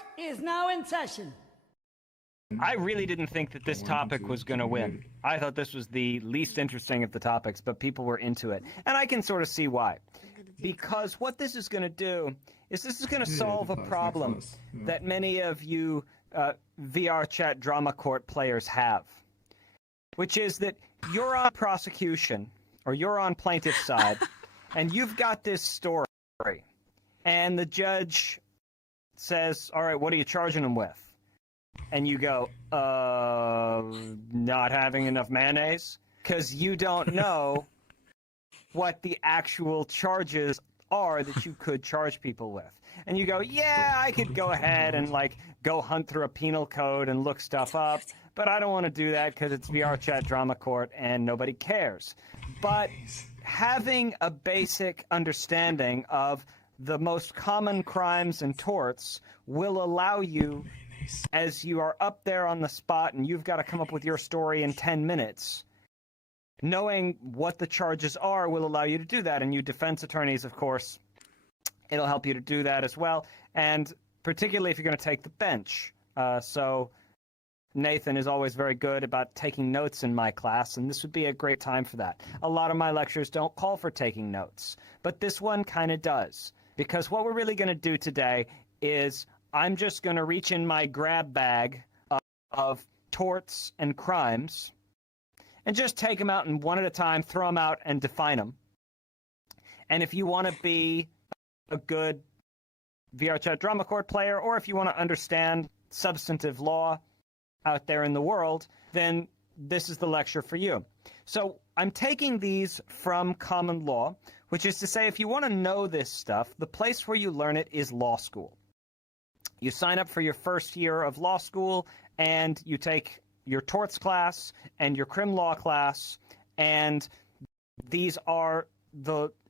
Court is now in session. I really didn't think that this topic was going to win. I thought this was the least interesting of the topics, but people were into it. And I can sort of see why. Because what this is going to do is this is going to solve a problem that many of you VRChat drama court players have, which is that you're on prosecution or you're on plaintiff's side, and you've got this story, and the judge says, all right, what are you charging him with? And you go, not having enough mayonnaise? Because you don't know what the actual charges are that you could charge people with. And you go, yeah, I could go ahead and, like, go hunt through a penal code and look stuff up, but I don't want to do that because it's VRChat Drama Court and nobody cares. But having a basic understanding of the most common crimes and torts will allow you, as you are up there on the spot and you've got to come up with your story in 10 minutes, knowing what the charges are will allow you to do that. And you defense attorneys, of course, it'll help you to do that as well. And particularly if you're going to take the bench. So Nathan is always very good about taking notes in my class, and this would be a great time for that. A lot of my lectures don't call for taking notes, but this one kind of does. Because what we're really going to do today is I'm just going to reach in my grab bag of torts and crimes and just take them out and one at a time, throw them out and define them. And if you want to be a good VRChat Drama Court player, or if you want to understand substantive law out there in the world, then this is the lecture for you. So I'm taking these from common law, which is to say, if you want to know this stuff, the place where you learn it is law school. You sign up for your first year of law school, and you take your torts class and your crim law class, and these are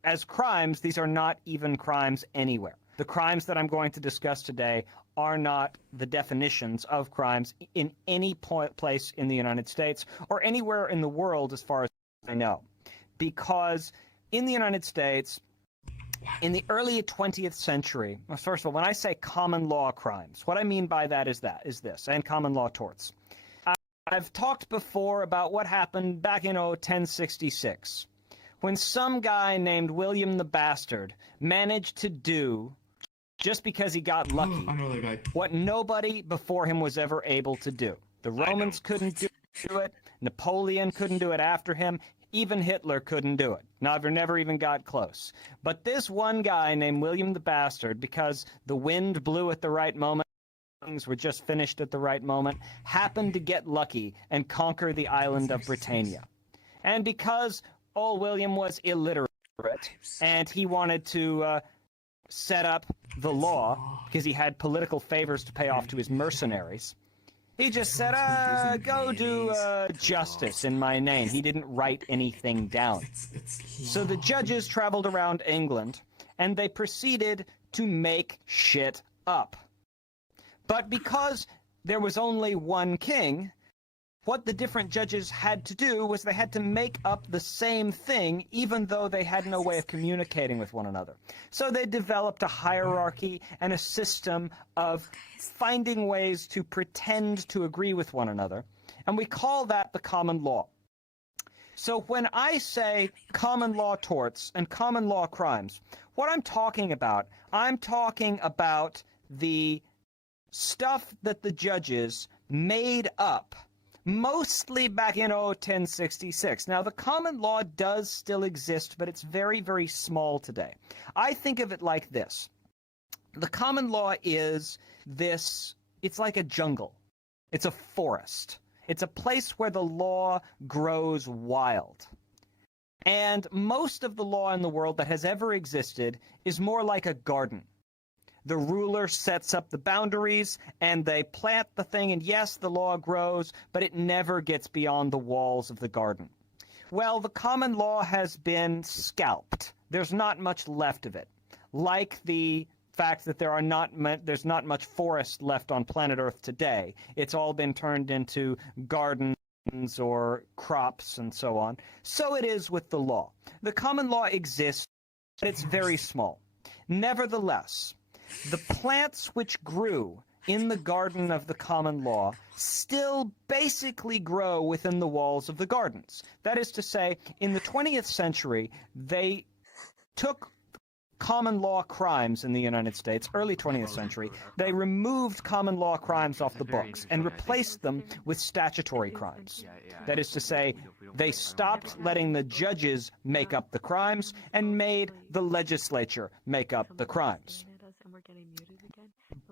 as crimes, these are not even crimes anywhere. The crimes that I'm going to discuss today are not the definitions of crimes in any place in the United States or anywhere in the world as far as I know. Because in the United States, in the early 20th century, first of all, when I say common law crimes, what I mean by that is this, and common law torts. I've talked before about what happened back in 1066, when some guy named William the Bastard managed to do, just because he got lucky, what nobody before him was ever able to do. The Romans couldn't do it, Napoleon couldn't do it after him, even Hitler couldn't do it. Never even got close. But this one guy named William the Bastard, because the wind blew at the right moment, things were just finished at the right moment, happened to get lucky and conquer the island of Britannia. And because old William was illiterate, and he wanted to set up the law, because he had political favors to pay off to his mercenaries, he just said, go do justice in my name. He didn't write anything down. So the judges traveled around England, and they proceeded to make shit up. But because there was only one king, what the different judges had to do was they had to make up the same thing, even though they had no way of communicating with one another. So they developed a hierarchy and a system of finding ways to pretend to agree with one another, and we call that the common law. So when I say common law torts and common law crimes, what I'm talking about the stuff that the judges made up, mostly back in 1066. Now, the common law does still exist, but it's very, very small today. I think of it like this. The common law is this, it's like a jungle. It's a forest. It's a place where the law grows wild. And most of the law in the world that has ever existed is more like a garden. The ruler sets up the boundaries, and they plant the thing, and yes, the law grows, but it never gets beyond the walls of the garden. Well, the common law has been scalped. There's not much left of it. Like the fact that there's not much forest left on planet Earth today. It's all been turned into gardens or crops and so on. So it is with the law. The common law exists, but it's very small. Nevertheless, the plants which grew in the garden of the common law still basically grow within the walls of the gardens. That is to say, in the 20th century, they took common law crimes in the United States, early 20th century, they removed common law crimes off the books and replaced them with statutory crimes. That is to say, they stopped letting the judges make up the crimes and made the legislature make up the crimes.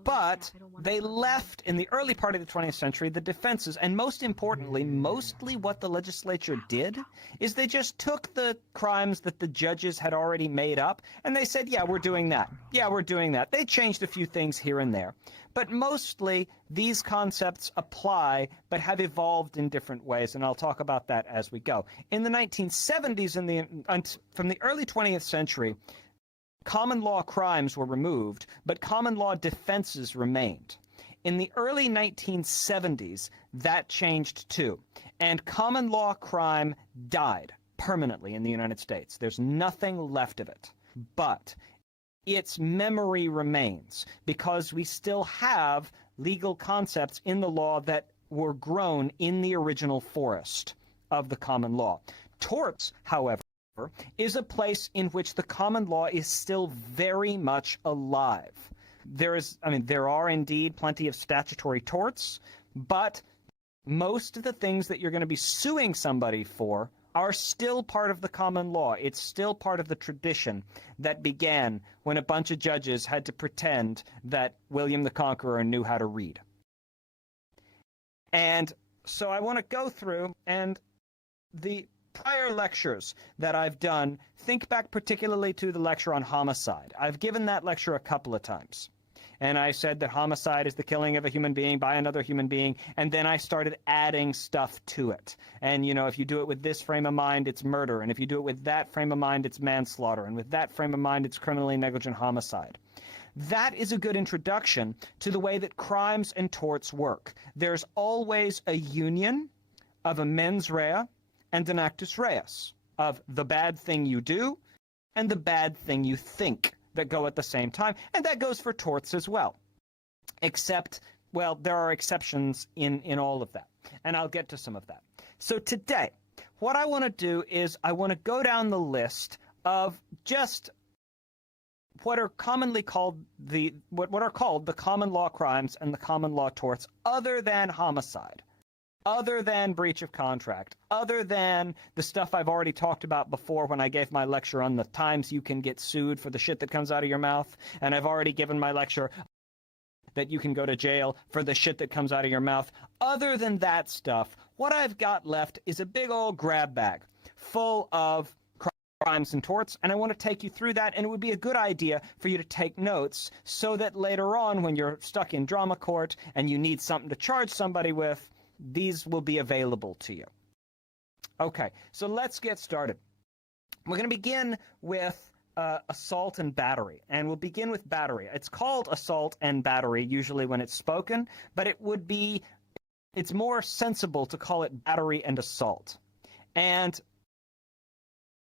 But they left, in the early part of the 20th century, the defenses, and most importantly, mostly what the legislature did is they just took the crimes that the judges had already made up, and they said, yeah, we're doing that. Yeah, we're doing that. They changed a few things here and there. But mostly, these concepts apply, but have evolved in different ways, and I'll talk about that as we go. In the 1970s, from the early 20th century, common law crimes were removed, but common law defenses remained. In the early 1970s, that changed too, and common law crime died permanently in the United States. There's nothing left of it, but its memory remains because we still have legal concepts in the law that were grown in the original forest of the common law. Torts, however, is a place in which the common law is still very much alive. There are indeed plenty of statutory torts, but most of the things that you're going to be suing somebody for are still part of the common law. It's still part of the tradition that began when a bunch of judges had to pretend that William the Conqueror knew how to read. And so I want to go through, and the prior lectures that I've done, think back particularly to the lecture on homicide. I've given that lecture a couple of times. And I said that homicide is the killing of a human being by another human being, and then I started adding stuff to it. And, you know, if you do it with this frame of mind, it's murder. And if you do it with that frame of mind, it's manslaughter. And with that frame of mind, it's criminally negligent homicide. That is a good introduction to the way that crimes and torts work. There's always a union of a mens rea and an actus reus, of the bad thing you do and the bad thing you think, that go at the same time. And that goes for torts as well. Except, well, there are exceptions in all of that. And I'll get to some of that. So today, what I want to do is I want to go down the list of just what are commonly called what are called the common law crimes and the common law torts, other than homicide, other than breach of contract, other than the stuff I've already talked about before when I gave my lecture on the times you can get sued for the shit that comes out of your mouth. And I've already given my lecture that you can go to jail for the shit that comes out of your mouth. Other than that stuff, what I've got left is a big old grab bag full of crimes and torts, and I want to take you through that, and it would be a good idea for you to take notes so that later on when you're stuck in drama court and you need something to charge somebody with, these will be available to you. Okay, so let's get started. We're going to begin with assault and battery, and we'll begin with battery. It's called assault and battery usually when it's spoken, but it's more sensible to call it battery and assault. And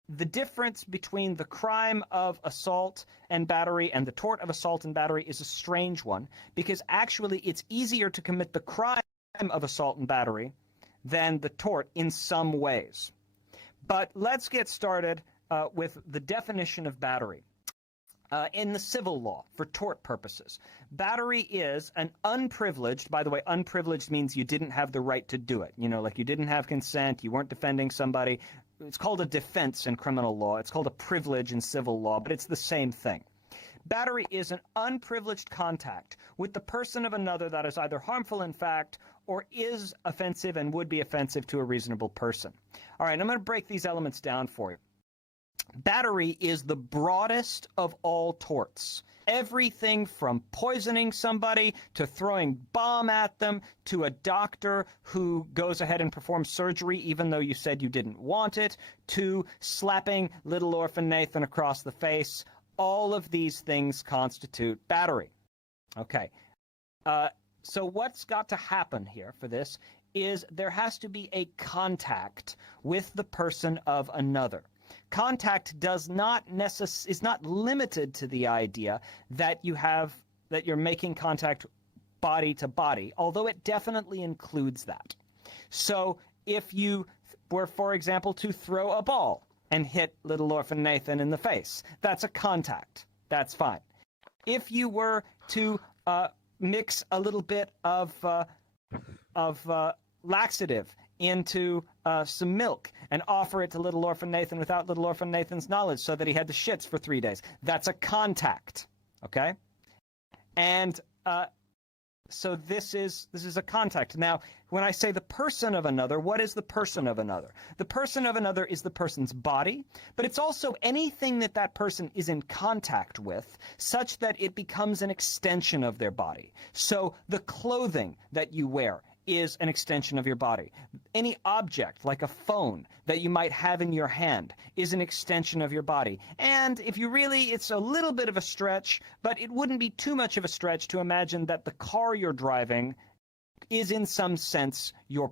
the difference between the crime of assault and battery and the tort of assault and battery is a strange one, because actually it's easier to commit the crime of assault and battery than the tort in some ways. But let's get started with the definition of battery. In the civil law, for tort purposes, battery is an unprivileged, by the way, unprivileged means you didn't have the right to do it. You know, like you didn't have consent, you weren't defending somebody. It's called a defense in criminal law. It's called a privilege in civil law, but it's the same thing. Battery is an unprivileged contact with the person of another that is either harmful in fact or is offensive and would be offensive to a reasonable person. All right, I'm going to break these elements down for you. Battery is the broadest of all torts. Everything from poisoning somebody to throwing bomb at them to a doctor who goes ahead and performs surgery even though you said you didn't want it, to slapping little orphan Nathan across the face. All of these things constitute battery. Okay. So what's got to happen here for this is there has to be a contact with the person of another. Contact is not limited to the idea that you're making contact body to body, although it definitely includes that. So if you were, for example, to throw a ball and hit little orphan Nathan in the face, that's a contact. That's fine. If you were to mix a little bit of laxative into some milk and offer it to little orphan Nathan without little orphan Nathan's knowledge so that he had the shits for 3 days, that's a contact, okay? And so this is a contact. Now, when I say the person of another, what is the person of another? The person of another is the person's body, but it's also anything that that person is in contact with, such that it becomes an extension of their body. So the clothing that you wear is an extension of your body. Any object, like a phone, that you might have in your hand is an extension of your body. And if you really, it's a little bit of a stretch, but it wouldn't be too much of a stretch to imagine that the car you're driving is in some sense your...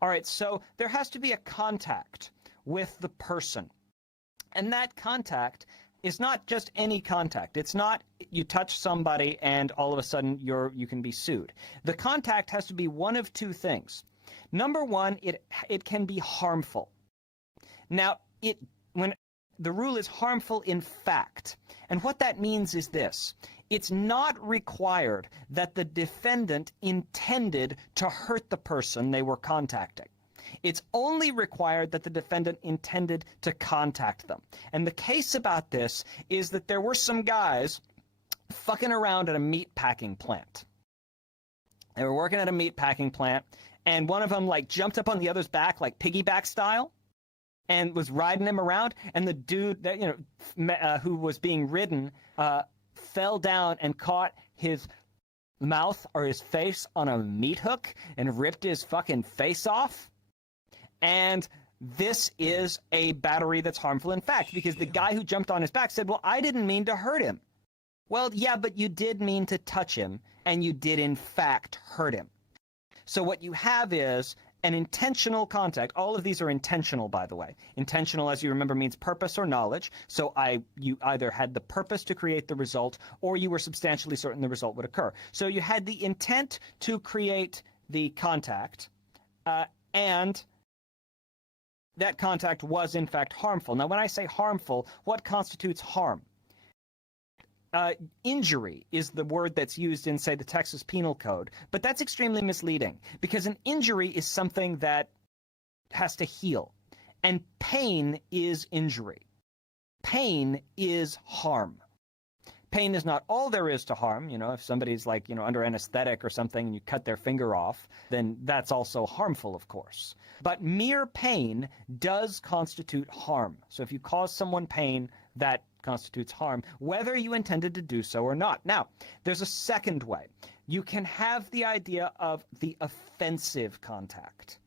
All right, so there has to be a contact with the person. And that contact is not just any contact. It's not you touch somebody and all of a sudden you can be sued. The contact has to be one of two things. Number one, it can be harmful. Now, when the rule is harmful in fact, and what that means is this: it's not required that the defendant intended to hurt the person they were contacting. It's only required that the defendant intended to contact them. And the case about this is that there were some guys fucking around at a meat packing plant. They were working at a meat packing plant, and one of them like jumped up on the other's back like piggyback style and was riding him around, and the dude that who was being ridden fell down and caught his mouth or his face on a meat hook and ripped his fucking face off. And this is a battery that's harmful in fact, because the guy who jumped on his back said, well, I didn't mean to hurt him. Well, yeah, but you did mean to touch him, and you did in fact hurt him. So what you have is an intentional contact. All of these are intentional, by the way. Intentional, as you remember, means purpose or knowledge. So you either had the purpose to create the result, or you were substantially certain the result would occur. So you had the intent to create the contact, and that contact was in fact harmful. Now, when I say harmful, what constitutes harm? Injury is the word that's used in, say, the Texas Penal Code, but that's extremely misleading, because an injury is something that has to heal, and pain is injury. Pain is harm. Pain is not all there is to harm. If somebody's like, under anesthetic or something and you cut their finger off, then that's also harmful, of course. But mere pain does constitute harm. So if you cause someone pain, that constitutes harm, whether you intended to do so or not. Now, there's a second way. You can have the idea of the offensive contact.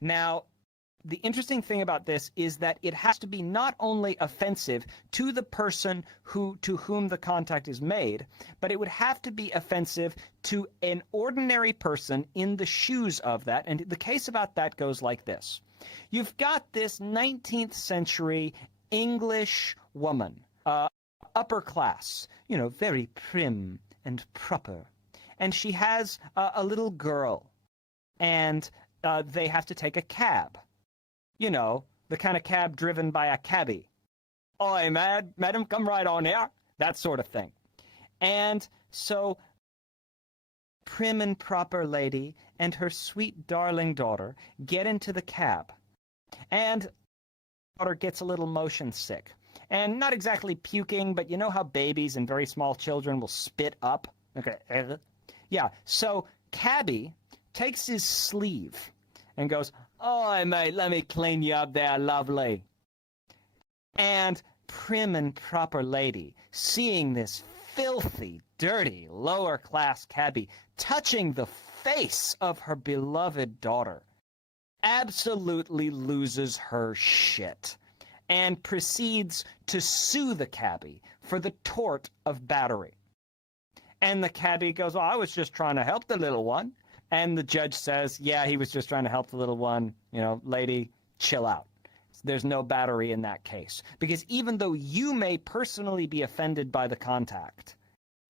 Now, the interesting thing about this is that it has to be not only offensive to the person to whom the contact is made, but it would have to be offensive to an ordinary person in the shoes of that. And the case about that goes like this. You've got this 19th century English woman, upper class, very prim and proper. And she has a little girl, and they have to take a cab. The kind of cab driven by a cabbie. Oi, madam, come right on here. That sort of thing. And so, prim and proper lady and her sweet darling daughter get into the cab. And daughter gets a little motion sick. And not exactly puking, but you know how babies and very small children will spit up? Okay. Yeah, so cabbie takes his sleeve and goes, "Oh, mate, let me clean you up there, lovely." And prim and proper lady, seeing this filthy, dirty, lower-class cabbie touching the face of her beloved daughter, absolutely loses her shit and proceeds to sue the cabbie for the tort of battery. And the cabbie goes, "Oh, I was just trying to help the little one." And the judge says, "Yeah, he was just trying to help the little one. Lady, chill out. There's no battery in that case." Because even though you may personally be offended by the contact,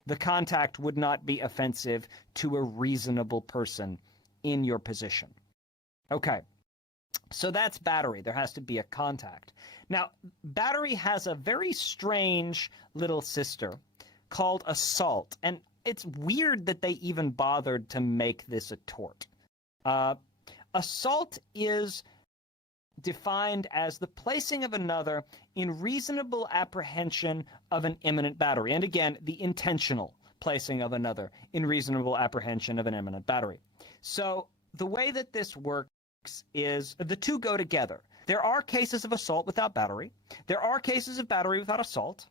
the contact would not be offensive to a reasonable person in your position. Okay, so that's battery. There has to be a contact. Now, battery has a very strange little sister called assault, and it's weird that they even bothered to make this a tort. Assault is defined as the placing of another in reasonable apprehension of an imminent battery. And again, the intentional placing of another in reasonable apprehension of an imminent battery. So the way that this works is the two go together. There are cases of assault without battery. There are cases of battery without assault.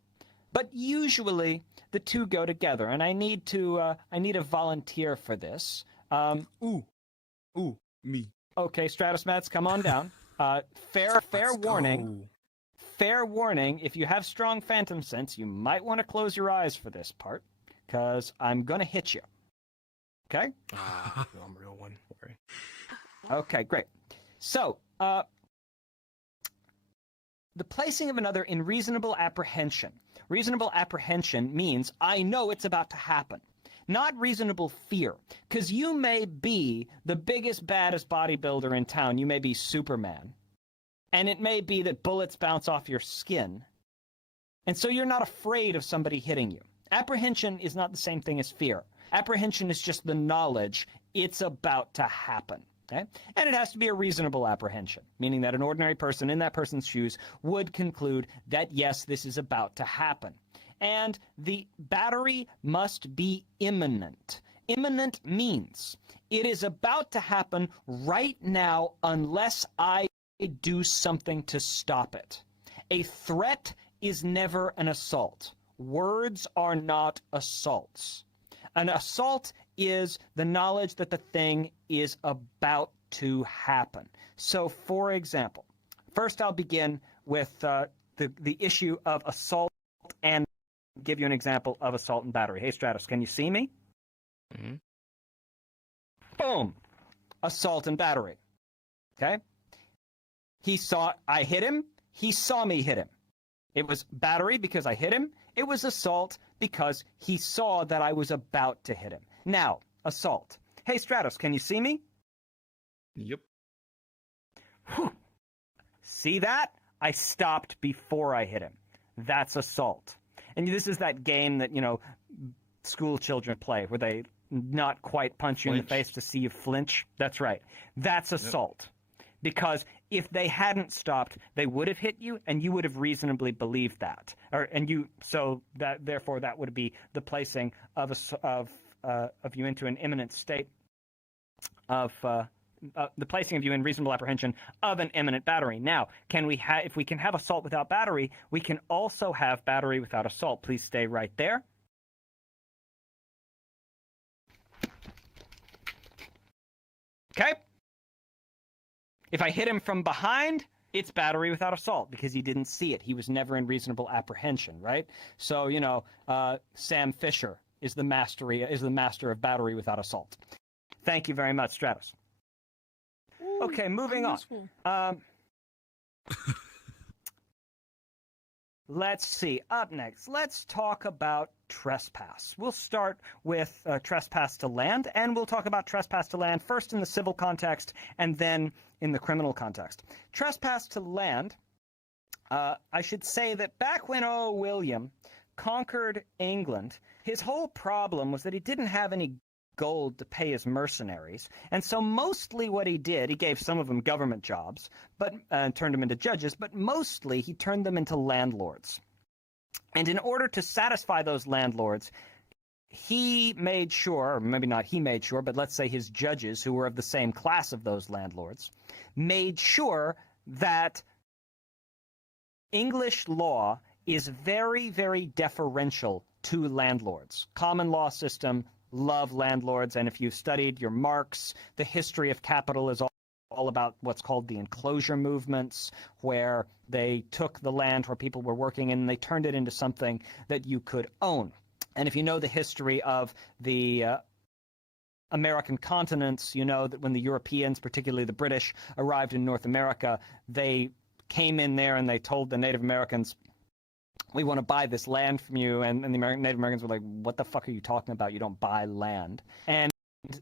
But usually the two go together. And I need a volunteer for this. Me. Okay, Stratus Mats, come on down. Fair warning. Fair warning, if you have strong phantom sense, you might want to close your eyes for this part, because I'm going to hit you. Okay? I'm a real one. Sorry. Okay, great. So, the placing of another in reasonable apprehension. Reasonable apprehension means I know it's about to happen. Not reasonable fear, because you may be the biggest, baddest bodybuilder in town. You may be Superman. And it may be that bullets bounce off your skin. And so you're not afraid of somebody hitting you. Apprehension is not the same thing as fear. Apprehension is just the knowledge it's about to happen. Okay? And it has to be a reasonable apprehension, meaning that an ordinary person in that person's shoes would conclude that, yes, this is about to happen. And the battery must be imminent. Imminent means it is about to happen right now unless I do something to stop it. A threat is never an assault. Words are not assaults. An assault is the knowledge that the thing is about to happen. So, for example, first I'll begin with the issue of assault and give you an example of assault and battery. Hey, Stratus, can you see me? Mm-hmm. Boom. Assault and battery. Okay? I hit him. He saw me hit him. It was battery because I hit him. It was assault because he saw that I was about to hit him. Now, assault. Hey, Stratus, can you see me? Yep. Whew. See that? I stopped before I hit him. That's assault. And this is that game that, school children play where they not quite punch you in the face to see you flinch. That's right. That's assault. Yep. Because if they hadn't stopped, they would have hit you, and you would have reasonably believed that. Therefore, that would be the placing of you into an imminent state of the placing of you in reasonable apprehension of an imminent battery. Now, if we can have assault without battery, we can also have battery without assault. Please stay right there. Okay? If I hit him from behind, it's battery without assault because he didn't see it. He was never in reasonable apprehension, right? So, Sam Fisher is the master of battery without assault. Thank you very much, Stratus. Ooh, okay, moving on. Let's see. Up next, let's talk about trespass. We'll start with trespass to land, and we'll talk about trespass to land first in the civil context and then in the criminal context. Trespass to land, I should say that back when William conquered England, his whole problem was that he didn't have any gold to pay his mercenaries, and so mostly what he did, he gave some of them government jobs, but turned them into judges, but mostly he turned them into landlords. And in order to satisfy those landlords, he made sure, or maybe not he made sure, but let's say his judges, who were of the same class of those landlords, made sure that English law is very, very deferential to landlords. Common law system, love landlords, and if you've studied your Marx, the history of capital is all about what's called the enclosure movements, where they took the land where people were working and they turned it into something that you could own. And if you know the history of the American continents, you know that when the Europeans, particularly the British, arrived in North America, they came in there and they told the Native Americans, we want to buy this land from you. And the Native Americans were like, what the fuck are you talking about? You don't buy land. And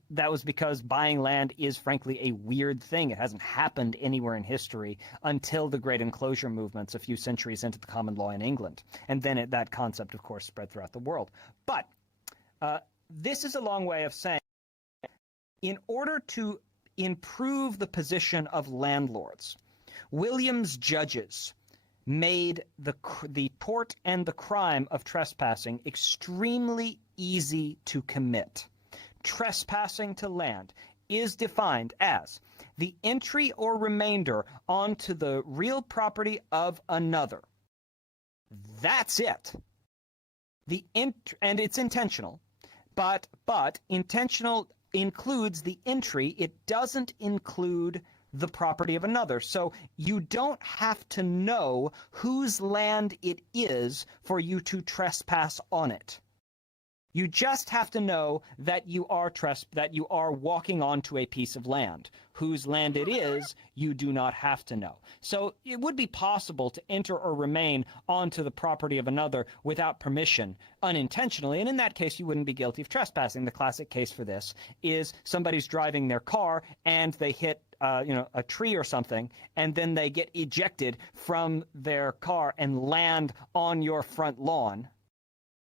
that was because buying land is, frankly, a weird thing. It hasn't happened anywhere in history until the Great Enclosure movements a few centuries into the common law in England. And then that concept, of course, spread throughout the world. But this is a long way of saying, in order to improve the position of landlords, William's judges made the tort and the crime of trespassing extremely easy to commit. Trespassing to land is defined as the entry or remainder onto the real property of another. That's it. And it's intentional, but intentional includes the entry. It doesn't include the property of another. So you don't have to know whose land it is for you to trespass on it. You just have to know that you are walking onto a piece of land. Whose land it is, you do not have to know. So it would be possible to enter or remain onto the property of another without permission unintentionally, and in that case you wouldn't be guilty of trespassing. The classic case for this is somebody's driving their car and they hit a tree or something, and then they get ejected from their car and land on your front lawn.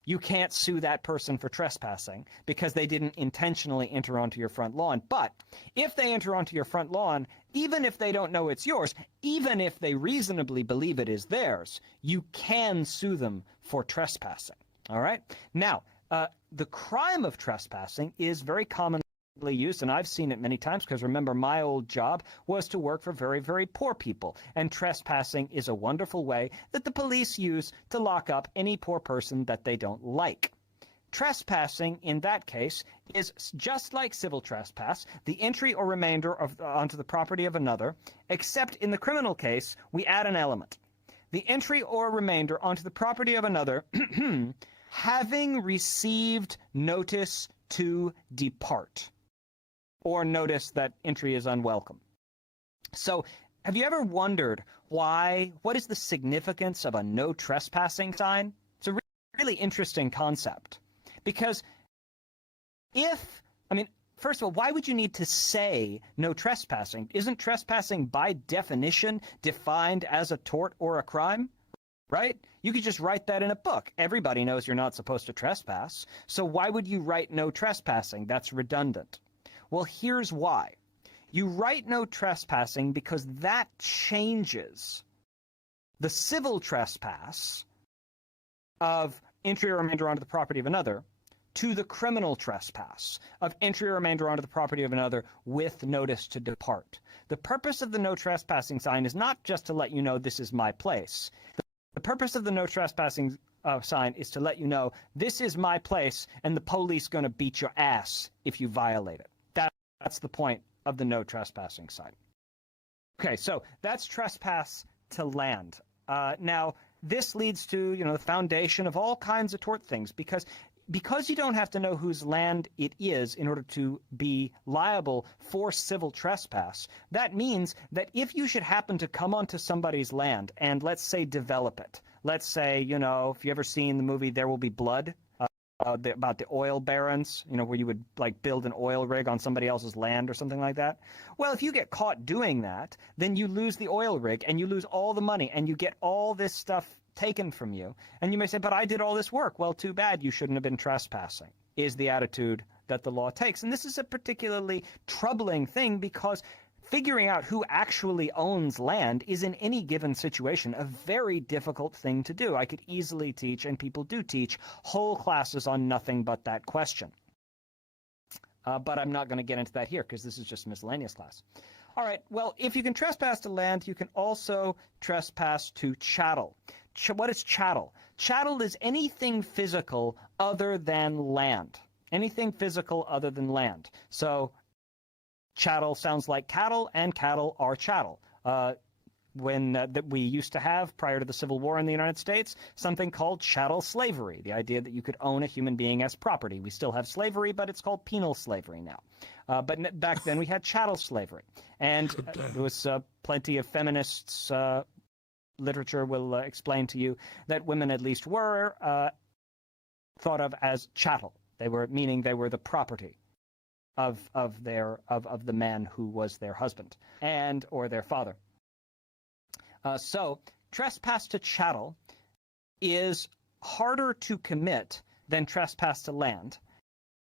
You can't sue that person for trespassing because they didn't intentionally enter onto your front lawn. But if they enter onto your front lawn, even if they don't know it's yours, even if they reasonably believe it is theirs, you can sue them for trespassing. All right? Now, the crime of trespassing is very commonly used, and I've seen it many times because remember, my old job was to work for very, very poor people, and trespassing is a wonderful way that the police use to lock up any poor person that they don't like. Trespassing, in that case, is just like civil trespass, the entry or remainder onto the property of another, except in the criminal case, we add an element. The entry or remainder onto the property of another, having received notice to depart, or notice that entry is unwelcome. So have you ever wondered what is the significance of a no trespassing sign? It's a really interesting concept. Because first of all, why would you need to say no trespassing? Isn't trespassing by definition defined as a tort or a crime? Right? You could just write that in a book. Everybody knows you're not supposed to trespass. So why would you write no trespassing? That's redundant. Well, here's why. You write no trespassing because that changes the civil trespass of entry or remainder onto the property of another to the criminal trespass of entry or remainder onto the property of another with notice to depart. The purpose of the no trespassing sign is not just to let you know this is my place. The purpose of the no trespassing sign is to let you know this is my place and the police going to beat your ass if you violate it. That's the point of the no trespassing sign. Okay, so that's trespass to land. Now, this leads to the foundation of all kinds of tort things because you don't have to know whose land it is in order to be liable for civil trespass. That means that if you should happen to come onto somebody's land and let's say develop it, let's say if you ever seen the movie There Will Be Blood. About the oil barons, where you would like build an oil rig on somebody else's land or something like that. Well, if you get caught doing that, then you lose the oil rig and you lose all the money and you get all this stuff taken from you. And you may say, but I did all this work. Well, too bad, you shouldn't have been trespassing, is the attitude that the law takes. And this is a particularly troubling thing because figuring out who actually owns land is in any given situation a very difficult thing to do. I could easily teach, and people do teach, whole classes on nothing but that question. But I'm not going to get into that here because this is just a miscellaneous class. All right, well, if you can trespass to land, you can also trespass to chattel. What is chattel? Chattel is anything physical other than land. Anything physical other than land. So chattel sounds like cattle, and cattle are chattel. That we used to have, prior to the Civil War in the United States, something called chattel slavery, the idea that you could own a human being as property. We still have slavery, but it's called penal slavery now. But back then we had chattel slavery. And there was plenty of feminists literature will explain to you that women at least were thought of as chattel. Meaning they were the property of the man who was their husband and or their father. So trespass to chattel is harder to commit than trespass to land,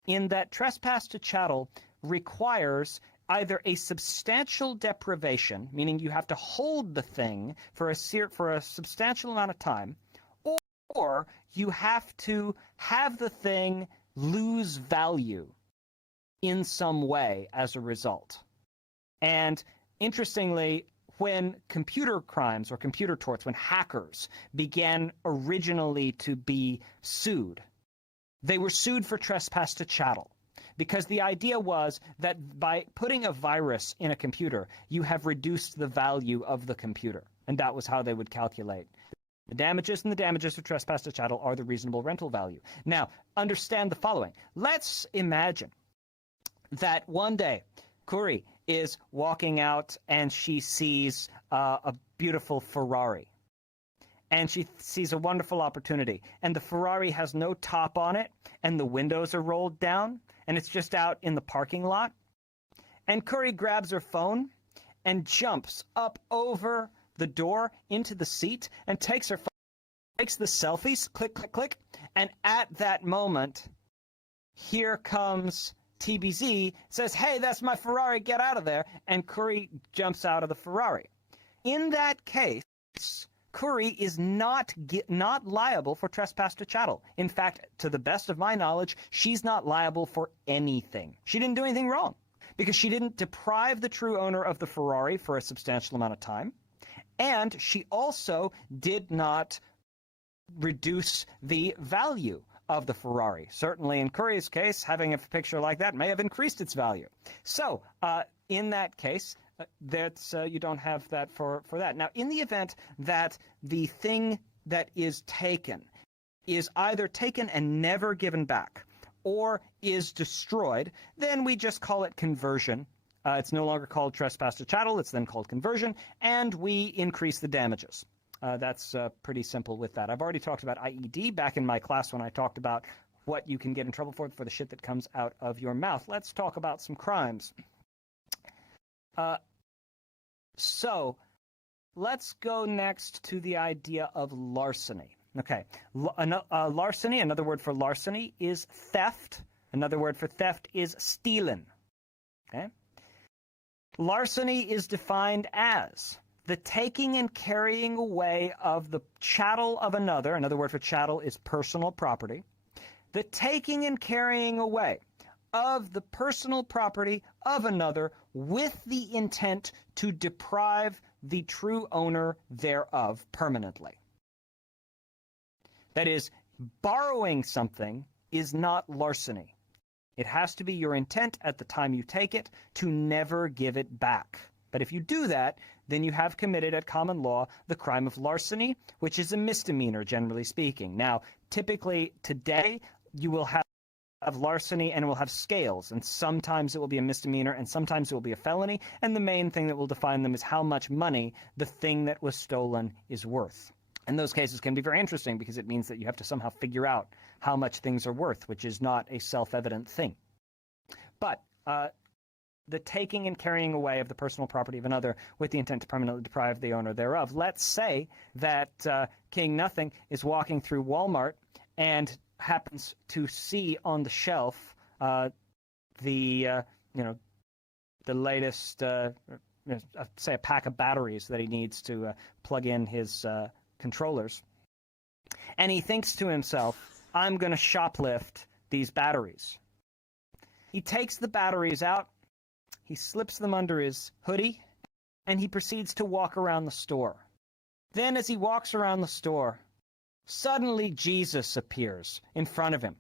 in that trespass to chattel requires either a substantial deprivation, meaning you have to hold the thing for a substantial amount of time, or you have to have the thing lose value in some way as a result. And interestingly, when computer crimes or computer torts, when hackers began originally to be sued, they were sued for trespass to chattel, because the idea was that by putting a virus in a computer, you have reduced the value of the computer. And that was how they would calculate the damages, and the damages for trespass to chattel are the reasonable rental value. Now, understand the following. Let's imagine that one day Kuri is walking out and she sees a beautiful Ferrari. And she sees a wonderful opportunity. And the Ferrari has no top on it, and the windows are rolled down, and it's just out in the parking lot. And Kuri grabs her phone and jumps up over the door into the seat and takes the selfies, click, click, click. And at that moment, here comes TBZ, says, "Hey, that's my Ferrari, get out of there." And Kuri jumps out of the Ferrari. In that case, Kuri is not liable for trespass to chattel. In fact, to the best of my knowledge, she's not liable for anything. She didn't do anything wrong, because she didn't deprive the true owner of the Ferrari for a substantial amount of time. And she also did not reduce the value of the Ferrari. Certainly in Kuri's case, having a picture like that may have increased its value. So in that case, you don't have that for that. Now, in the event that the thing that is taken is either taken and never given back, or is destroyed, then we just call it conversion. It's no longer called trespass to chattel, it's then called conversion, and we increase the damages. That's pretty simple with that. I've already talked about IED back in my class when I talked about what you can get in trouble for the shit that comes out of your mouth. Let's talk about some crimes. So let's go next to the idea of larceny. Okay, larceny, another word for larceny, is theft. Another word for theft is stealing. Okay? Larceny is defined as the taking and carrying away of the chattel of another. Another word for chattel is personal property. The taking and carrying away of the personal property of another with the intent to deprive the true owner thereof permanently. That is, borrowing something is not larceny. It has to be your intent at the time you take it to never give it back. But if you do that, then you have committed at common law the crime of larceny, which is a misdemeanor, generally speaking. Now, typically today, you will have larceny and it will have scales, and sometimes it will be a misdemeanor and sometimes it will be a felony, and the main thing that will define them is how much money the thing that was stolen is worth. And those cases can be very interesting because it means that you have to somehow figure out how much things are worth, which is not a self-evident thing. But the taking and carrying away of the personal property of another with the intent to permanently deprive the owner thereof. Let's say that King Nothing is walking through Walmart and happens to see on the shelf the latest, say, a pack of batteries that he needs to plug in his controllers. And he thinks to himself, I'm going to shoplift these batteries. He takes the batteries out, he slips them under his hoodie, and he proceeds to walk around the store. Then as he walks around the store, suddenly Jesus appears in front of him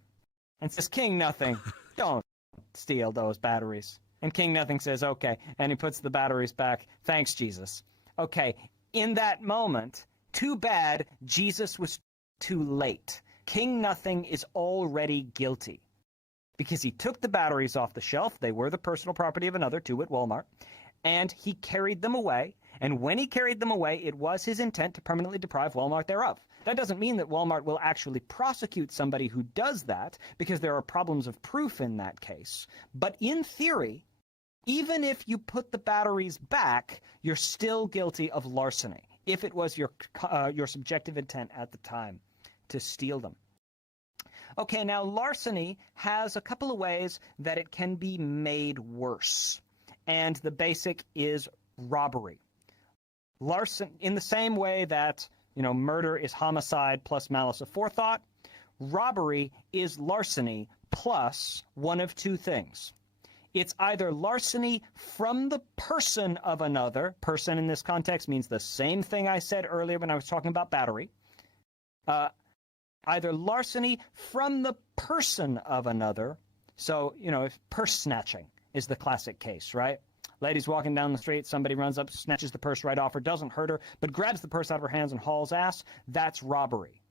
and says, King Nothing, don't steal those batteries. And King Nothing says, okay, and he puts the batteries back. Thanks, Jesus. Okay, in that moment, too bad Jesus was too late. King Nothing is already guilty because he took the batteries off the shelf. They were the personal property of another, too, at Walmart, and he carried them away. And when he carried them away, it was his intent to permanently deprive Walmart thereof. That doesn't mean that Walmart will actually prosecute somebody who does that, because there are problems of proof in that case. But in theory, even if you put the batteries back, you're still guilty of larceny, if it was your subjective intent at the time to steal them. Okay, now larceny has a couple of ways that it can be made worse. And the basic is robbery. Larceny, in the same way that, murder is homicide plus malice aforethought, robbery is larceny plus one of two things. It's either larceny from the person of another. Person in this context means the same thing I said earlier when I was talking about battery. Either larceny from the person of another. So, if purse snatching is the classic case, right? Lady's walking down the street, somebody runs up, snatches the purse right off her, doesn't hurt her, but grabs the purse out of her hands and hauls ass. That's robbery.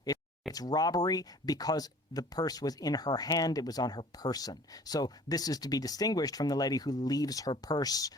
It's robbery because the purse was in her hand, it was on her person. So this is to be distinguished from the lady who leaves her purse,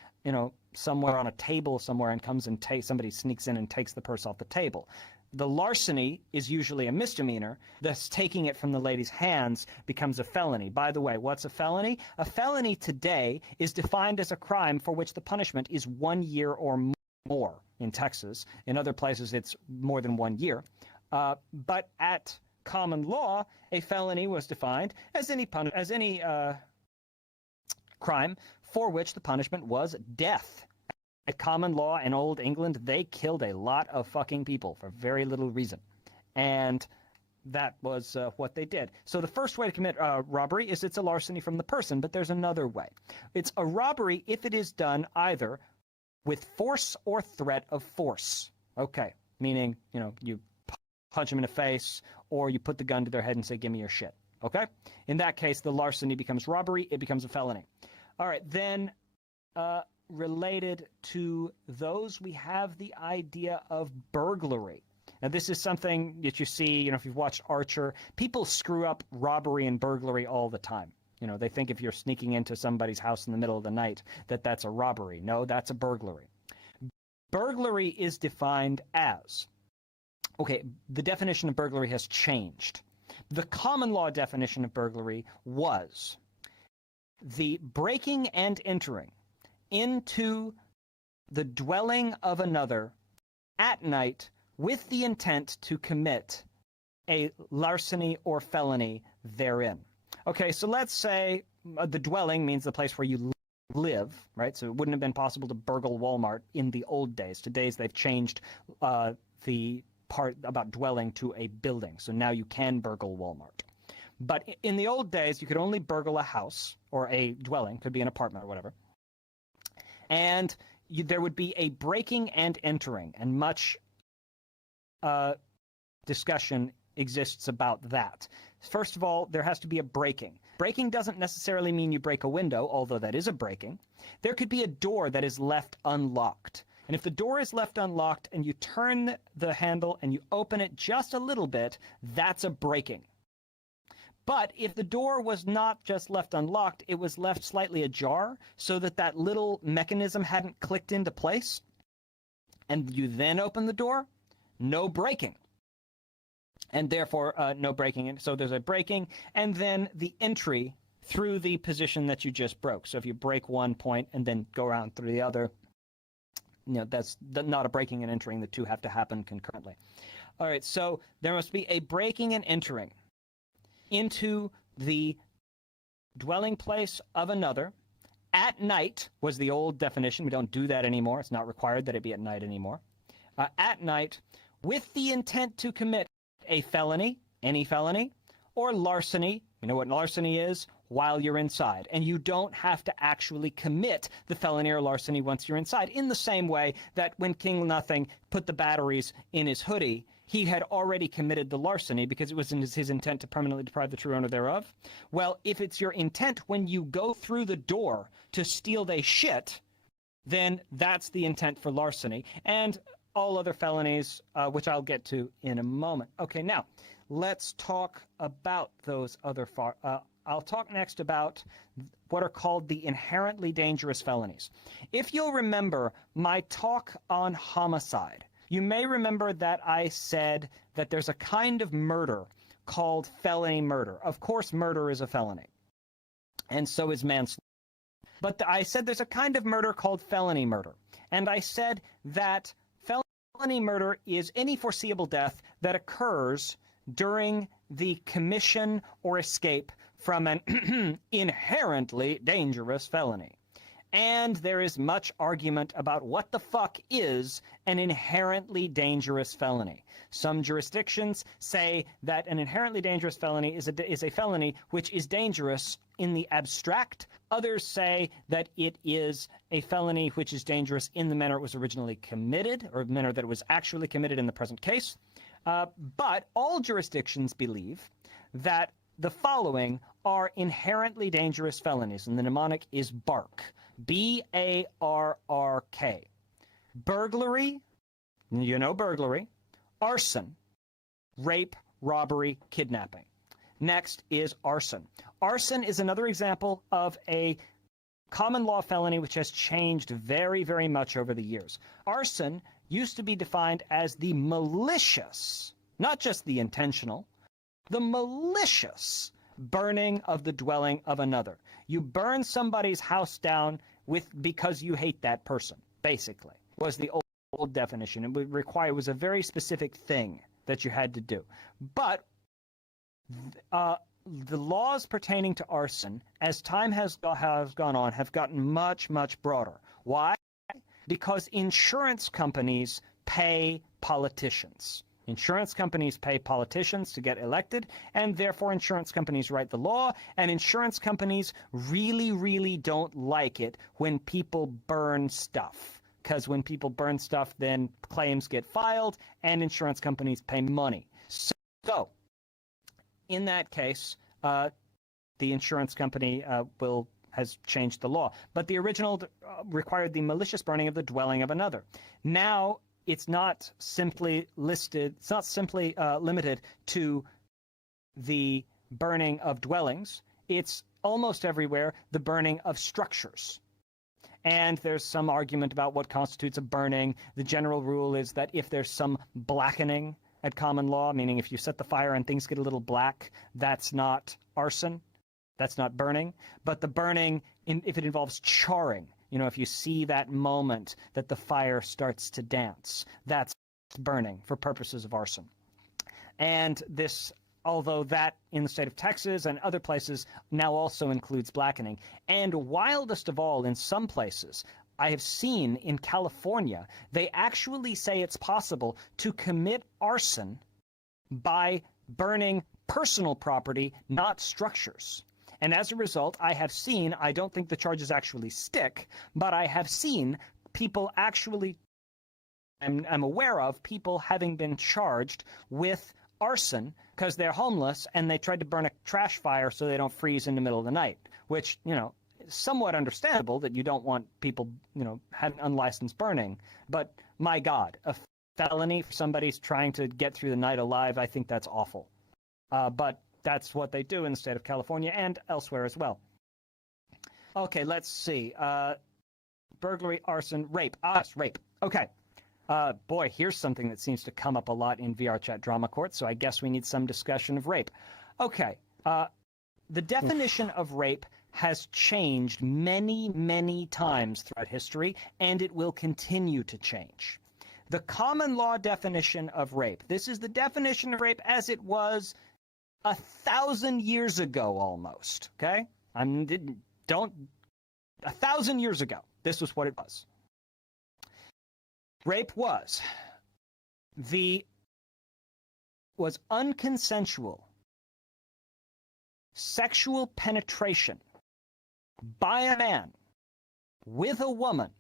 somewhere on a table somewhere and comes and somebody sneaks in and takes the purse off the table. The larceny is usually a misdemeanor, thus taking it from the lady's hands becomes a felony. By the way, what's a felony? A felony today is defined as a crime for which the punishment is 1 year or more in Texas. In other places, it's more than 1 year. But at common law, a felony was defined as any crime for which the punishment was death. At common law in Old England, they killed a lot of fucking people for very little reason. And that was what they did. So the first way to commit robbery is it's a larceny from the person, but there's another way. It's a robbery if it is done either with force or threat of force. Okay, meaning, you punch them in the face, or you put the gun to their head and say, give me your shit. Okay? In that case, the larceny becomes robbery. It becomes a felony. All right, then related to those, we have the idea of burglary. Now, this is something that you see, if you've watched Archer, people screw up robbery and burglary all the time. They think if you're sneaking into somebody's house in the middle of the night, that's a robbery. No, that's a burglary. Burglary is defined as, okay, the definition of burglary has changed. The common law definition of burglary was the breaking and entering into the dwelling of another at night with the intent to commit a larceny or felony therein. Okay, so let's say the dwelling means the place where you live, right? So it wouldn't have been possible to burgle Walmart in the old days. Today's they've changed the part about dwelling to a building. So now you can burgle Walmart. But in the old days, you could only burgle a house or a dwelling, could be an apartment or whatever. And there would be a breaking and entering, and much discussion exists about that. First of all, there has to be a breaking. Breaking doesn't necessarily mean you break a window, although that is a breaking. There could be a door that is left unlocked. And if the door is left unlocked and you turn the handle and you open it just a little bit, that's a breaking. But if the door was not just left unlocked, it was left slightly ajar so that little mechanism hadn't clicked into place, and you then open the door, no breaking. And therefore, no breaking. So there's a breaking, and then the entry through the position that you just broke. So if you break one point and then go around through the other, that's not a breaking and entering. The two have to happen concurrently. All right, so there must be a breaking and entering into the dwelling place of another. At night was the old definition. We don't do that anymore. It's not required that it be at night anymore. At night, with the intent to commit a felony, any felony, or larceny. You know what larceny is? While you're inside. And you don't have to actually commit the felony or larceny once you're inside, in the same way that when King Nothing put the batteries in his hoodie, he had already committed the larceny because it was in his intent to permanently deprive the true owner thereof. Well, if it's your intent when you go through the door to steal they shit, then that's the intent for larceny. And all other felonies, which I'll get to in a moment. Okay, now, let's talk about those other I'll talk next about what are called the inherently dangerous felonies. If you'll remember my talk on homicide, you may remember that I said that there's a kind of murder called felony murder. Of course, murder is a felony, and so is manslaughter. But I said there's a kind of murder called felony murder. And I said that felony murder is any foreseeable death that occurs during the commission or escape from an inherently dangerous felony. And there is much argument about what the fuck is an inherently dangerous felony. Some jurisdictions say that an inherently dangerous felony is a felony which is dangerous in the abstract. Others say that it is a felony which is dangerous in the manner it was originally committed, or the manner that it was actually committed in the present case. But all jurisdictions believe that the following are inherently dangerous felonies, and the mnemonic is BARK. B-A-R-R-K. Burglary, you know burglary, arson, rape, robbery, kidnapping. Next is arson. Arson is another example of a common law felony which has changed very, very much over the years. Arson used to be defined as the malicious, not just the intentional, the malicious burning of the dwelling of another. You burn somebody's house down because you hate that person, basically, was the old definition. It would require, it was a very specific thing that you had to do. But the laws pertaining to arson, as time has gone on, have gotten much, much broader. Why? Because insurance companies pay politicians. Insurance companies pay politicians to get elected, and therefore insurance companies write the law, and insurance companies really, really don't like it when people burn stuff. Because when people burn stuff, then claims get filed, and insurance companies pay money. So in that case, the insurance company has changed the law. But the original required the malicious burning of the dwelling of another. Now, it's not simply listed, it's not simply limited to the burning of dwellings. It's almost everywhere the burning of structures. And there's some argument about what constitutes a burning. The general rule is that if there's some blackening at common law, meaning if you set the fire and things get a little black, that's not arson, that's not burning. But the burning, if it involves charring, you know, if you see that moment that the fire starts to dance, that's burning for purposes of arson. And this, although that in the state of Texas and other places now also includes blackening. And wildest of all, in some places, I have seen in California, they actually say it's possible to commit arson by burning personal property, not structures. And as a result, I have seen, I don't think the charges actually stick, but I have seen people actually, I'm aware of people having been charged with arson because they're homeless and they tried to burn a trash fire so they don't freeze in the middle of the night, which, you know, is somewhat understandable that you don't want people, you know, having unlicensed burning. But my God, a felony for somebody's trying to get through the night alive, I think that's awful. But that's what they do in the state of California and elsewhere as well. Okay, let's see. Burglary, arson, rape. Rape. Okay. Boy, here's something that seems to come up a lot in VRChat Drama Court, so I guess we need some discussion of rape. Okay. The definition of rape has changed many, many times throughout history, and it will continue to change. The common law definition of rape. This is the definition of rape as it was 1,000 years ago almost, okay? 1,000 years ago, this was what it was. Rape was unconsensual sexual penetration by a man with a woman,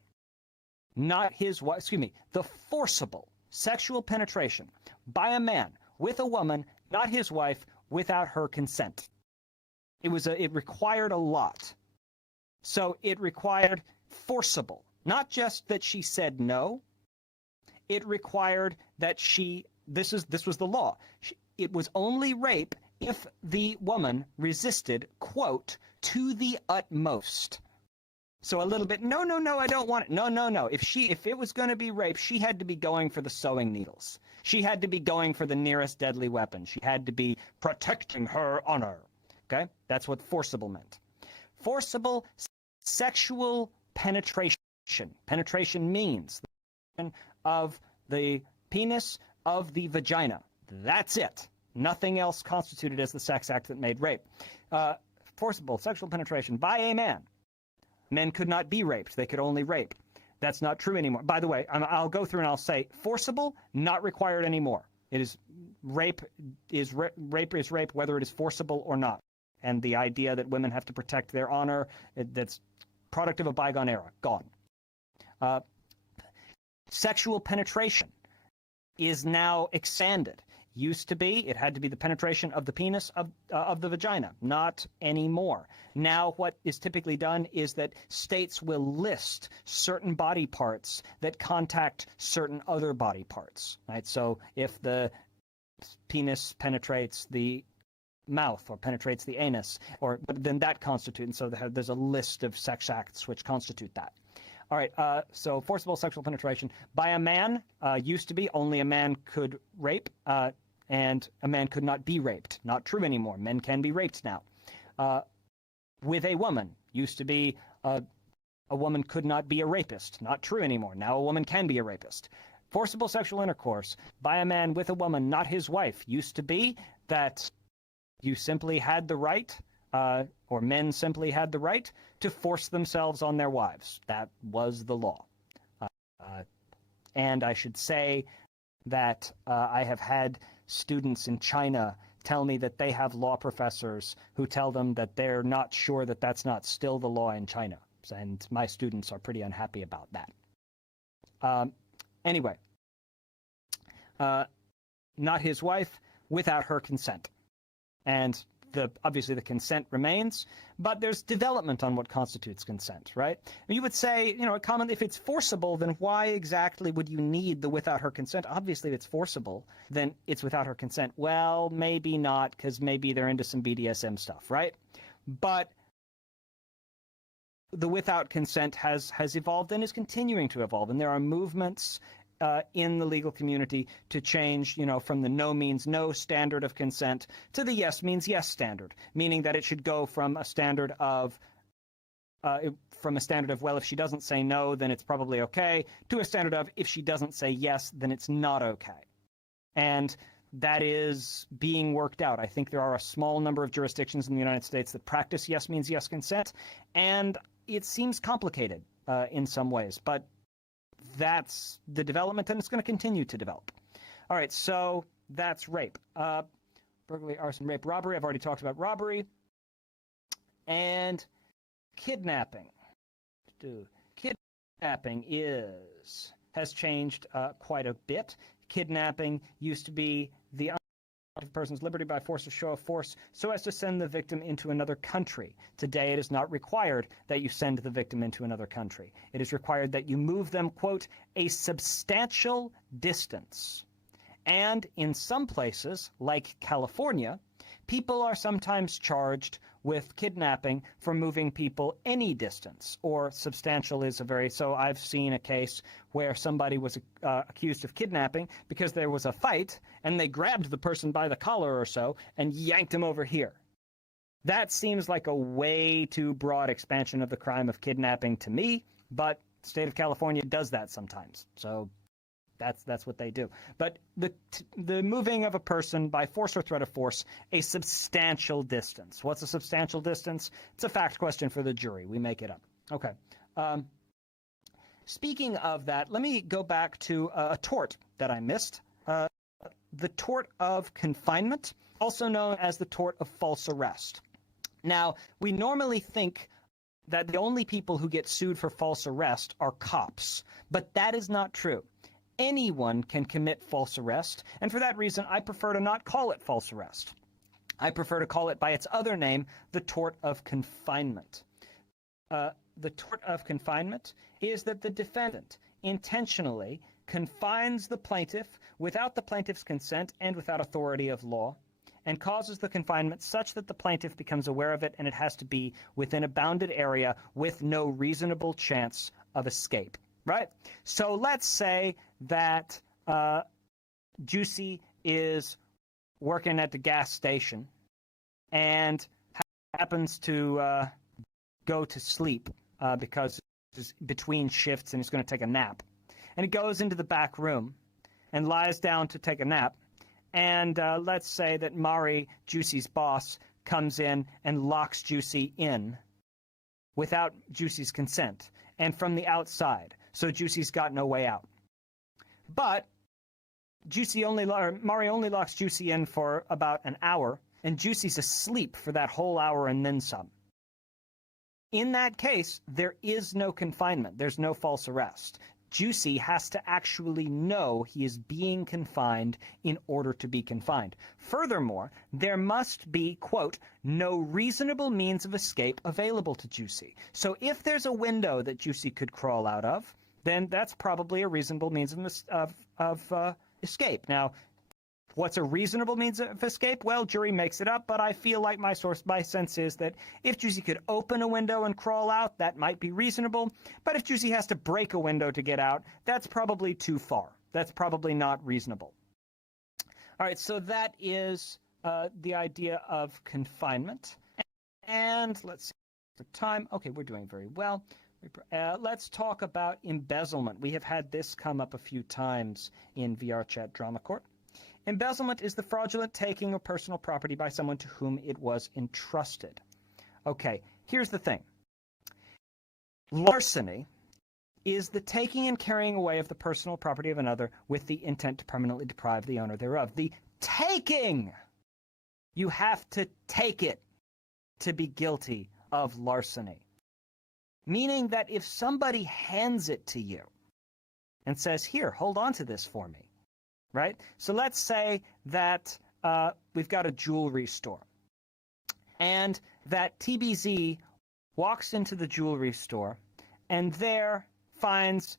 not his wife, the forcible sexual penetration by a man with a woman, not his wife, without her consent. It required a lot. So it required forcible, not just that she said no. It required that this was the law. it was only rape if the woman resisted, quote, to the utmost. So a little bit, no, I don't want it. No. If it was going to be rape, she had to be going for the sewing needles. She had to be going for the nearest deadly weapon. She had to be protecting her honor. Okay? That's what forcible meant. Forcible sexual penetration. Penetration means of the penis of the vagina. That's it. Nothing else constituted as the sex act that made rape. Forcible sexual penetration by a man. Men could not be raped. They could only rape. That's not true anymore. By the way, I'll go through and I'll say forcible, not required anymore. It is rape is rape whether it is forcible or not. And the idea that women have to protect their honor, that's product of a bygone era. Gone. Sexual penetration is now expanded. Used to be, it had to be the penetration of the penis of the vagina. Not anymore. Now what is typically done is that states will list certain body parts that contact certain other body parts. Right? So if the penis penetrates the mouth or penetrates the anus, then that constitutes, and so there's a list of sex acts which constitute that. All right, so forcible sexual penetration by a man used to be only a man could rape, and a man could not be raped. Not true anymore. Men can be raped now. With a woman used to be a woman could not be a rapist. Not true anymore. Now a woman can be a rapist. Forcible sexual intercourse by a man with a woman, not his wife, used to be that you simply had the right, or men simply had the right, to force themselves on their wives. That was the law. And I should say that I have had students in China tell me that they have law professors who tell them that they're not sure that that's not still the law in China. And my students are pretty unhappy about that. Anyway, not his wife without her consent. And obviously the consent remains, but there's development on what constitutes consent, right? And you would say, if it's forcible, then why exactly would you need the without her consent? Obviously, if it's forcible, then it's without her consent. Well, maybe not, because maybe they're into some BDSM stuff, right? But the without consent has evolved and is continuing to evolve, and there are movements in the legal community to change, from the no means no standard of consent to the yes means yes standard, meaning that it should go from a standard of, well, if she doesn't say no, then it's probably okay, to a standard of, if she doesn't say yes, then it's not okay. And that is being worked out. I think there are a small number of jurisdictions in the United States that practice yes means yes consent, and it seems complicated in some ways, but that's the development, and it's going to continue to develop. All right, so that's rape. Burglary, arson, rape, robbery. I've already talked about robbery. And kidnapping. Kidnapping has changed quite a bit. Kidnapping used to be the of a person's liberty by force or show of force so as to send the victim into another country. Today, it is not required that you send the victim into another country. It is required that you move them, quote, a substantial distance. And in some places, like California, people are sometimes charged with kidnapping for moving people any distance, or substantial is so I've seen a case where somebody was accused of kidnapping because there was a fight and they grabbed the person by the collar or so and yanked him over here. That seems like a way too broad expansion of the crime of kidnapping to me, but the state of California does that sometimes, so that's what they do. But the moving of a person by force or threat of force a substantial distance. What's a substantial distance? It's a fact question for the jury. We make it up. Okay. Speaking of that, let me go back to a tort that I missed. The tort of confinement, also known as the tort of false arrest. Now, we normally think that the only people who get sued for false arrest are cops, but that is not true. Anyone can commit false arrest, and for that reason, I prefer to not call it false arrest. I prefer to call it by its other name, the tort of confinement. The tort of confinement is that the defendant intentionally confines the plaintiff without the plaintiff's consent and without authority of law, and causes the confinement such that the plaintiff becomes aware of it, and it has to be within a bounded area with no reasonable chance of escape, right? So let's say that Juicy is working at the gas station and happens to go to sleep because it's between shifts and he's going to take a nap. And he goes into the back room and lies down to take a nap. And let's say that Mari, Juicy's boss, comes in and locks Juicy in without Juicy's consent and from the outside. So Juicy's got no way out. But Mari only locks Juicy in for about an hour, and Juicy's asleep for that whole hour and then some. In that case, there is no confinement. There's no false arrest. Juicy has to actually know he is being confined in order to be confined. Furthermore, there must be, quote, no reasonable means of escape available to Juicy. So if there's a window that Juicy could crawl out of, then that's probably a reasonable means of escape. Now, what's a reasonable means of escape? Well, jury makes it up, but I feel like my sense is that if Juicy could open a window and crawl out, that might be reasonable. But if Juicy has to break a window to get out, that's probably too far. That's probably not reasonable. All right, so that is the idea of confinement. And let's see the time. Okay, we're doing very well. Let's talk about embezzlement. We have had this come up a few times in VRChat Drama Court. Embezzlement is the fraudulent taking of personal property by someone to whom it was entrusted. Okay, here's the thing. Larceny is the taking and carrying away of the personal property of another with the intent to permanently deprive the owner thereof. The taking! You have to take it to be guilty of larceny. Meaning that if somebody hands it to you and says, here, hold on to this for me, right? So let's say that we've got a jewelry store and that TBZ walks into the jewelry store and there finds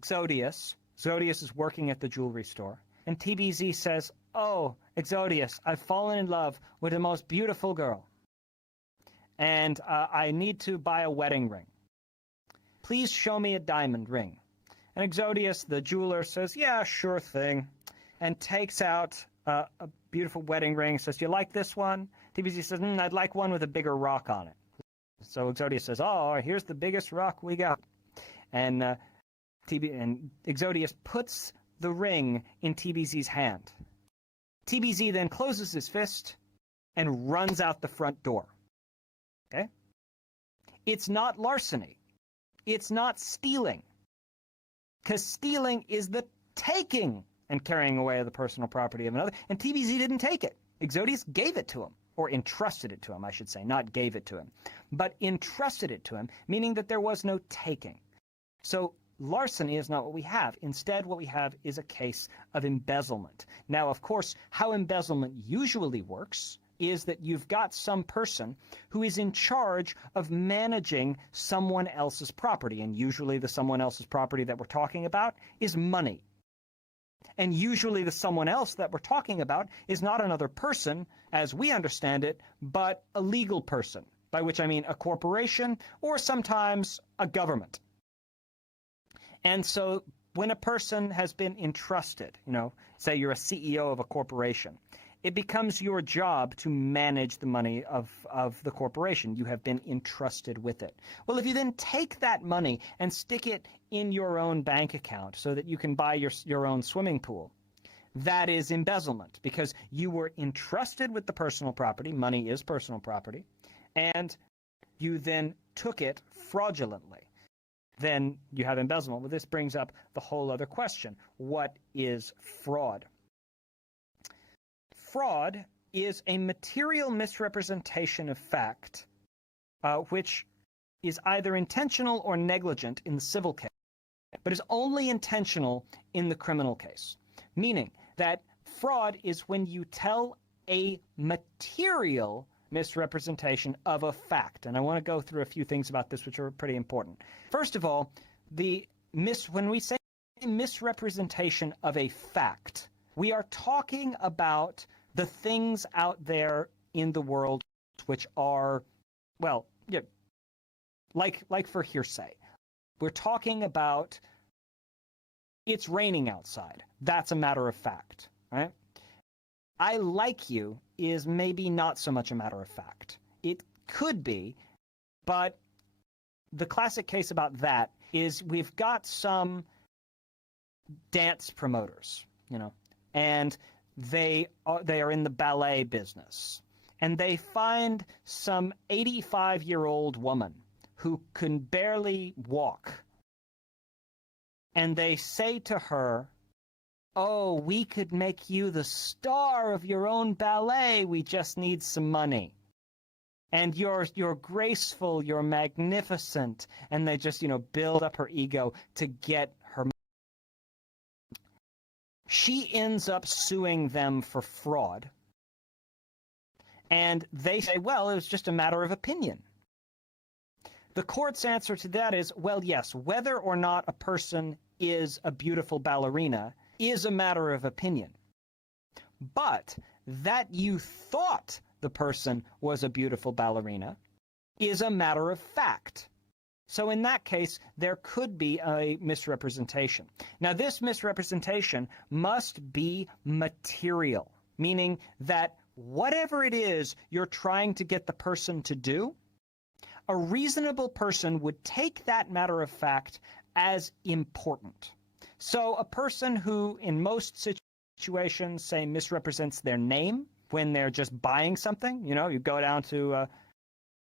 Exodius. Exodius is working at the jewelry store. And TBZ says, oh, Exodius, I've fallen in love with the most beautiful girl. And I need to buy a wedding ring. Please show me a diamond ring. And Exodius, the jeweler, says, yeah, sure thing. And takes out a beautiful wedding ring, says, do you like this one? TBZ says, I'd like one with a bigger rock on it. So Exodius says, oh, here's the biggest rock we got. And Exodius puts the ring in TBZ's hand. TBZ then closes his fist and runs out the front door. Okay? It's not larceny. It's not stealing. Because stealing is the taking and carrying away of the personal property of another. And TBZ didn't take it. Exodius gave it to him, or entrusted it to him, I should say, not gave it to him, but entrusted it to him, meaning that there was no taking. So larceny is not what we have. Instead, what we have is a case of embezzlement. Now, of course, how embezzlement usually works is that you've got some person who is in charge of managing someone else's property. And usually the someone else's property that we're talking about is money. And usually the someone else that we're talking about is not another person, as we understand it, but a legal person, by which I mean a corporation or sometimes a government. And so when a person has been entrusted, say you're a CEO of a corporation, it becomes your job to manage the money of the corporation. You have been entrusted with it. Well, if you then take that money and stick it in your own bank account so that you can buy your own swimming pool, that is embezzlement because you were entrusted with the personal property. Money is personal property. And you then took it fraudulently. Then you have embezzlement. Well, this brings up the whole other question. What is fraud? Fraud is a material misrepresentation of fact, which is either intentional or negligent in the civil case, but is only intentional in the criminal case. Meaning that fraud is when you tell a material misrepresentation of a fact. And I want to go through a few things about this which are pretty important. First of all, when we say misrepresentation of a fact, We are talking about the things out there in the world which are, well, yeah, like for hearsay. We're talking about it's raining outside. That's a matter of fact, right? I like you is maybe not so much a matter of fact. It could be, but the classic case about that is we've got some dance promoters, and they are in the ballet business, and they find some 85-year-old woman who can barely walk, and they say to her, "Oh, we could make you the star of your own ballet. We just need some money. And you're graceful, you're magnificent." And they just, build up her ego to get her money. She ends up suing them for fraud. And they say, well, it was just a matter of opinion. The court's answer to that is, well, yes, whether or not a person is a beautiful ballerina is a matter of opinion. But that you thought the person was a beautiful ballerina is a matter of fact. So in that case, there could be a misrepresentation. Now, this misrepresentation must be material, meaning that whatever it is you're trying to get the person to do, a reasonable person would take that matter of fact as important. So a person who, in most situations, say, misrepresents their name when they're just buying something, you go down to